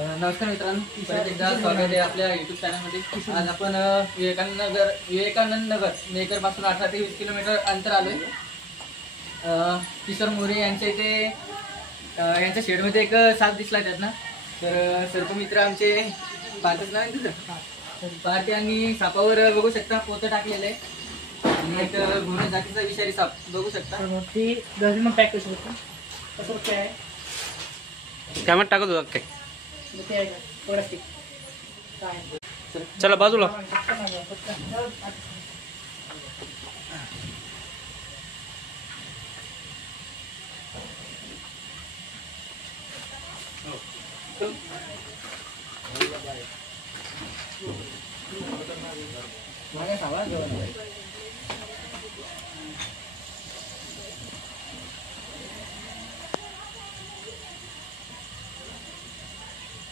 नमस्कार मित्रांनो, परत एकदा स्वागत आहे आपल्या युट्यूब चॅनलमध्ये. आज आपण विवेकानंद नगर मेकर पासून 18 ते 20 किलोमीटर अंतर आलोय. किशोर मोरे यांच्या इथे यांच्या शेडमध्ये एक साप दिसला त्यांना. तर सर्व मित्र आमचे पाहतच ना तुझं पाहते आणि सापावर बघू शकता पोतं टाकलेलं आहे आणि एक घोणे जातीचा विषारी साप बघू शकता. ती गजमा पॅक करू शकतो. कसं काय कॅमेरा टाकत होता काय? ते आहे प्लास्टिक चला बाजूला. माझ्या सावा जेवण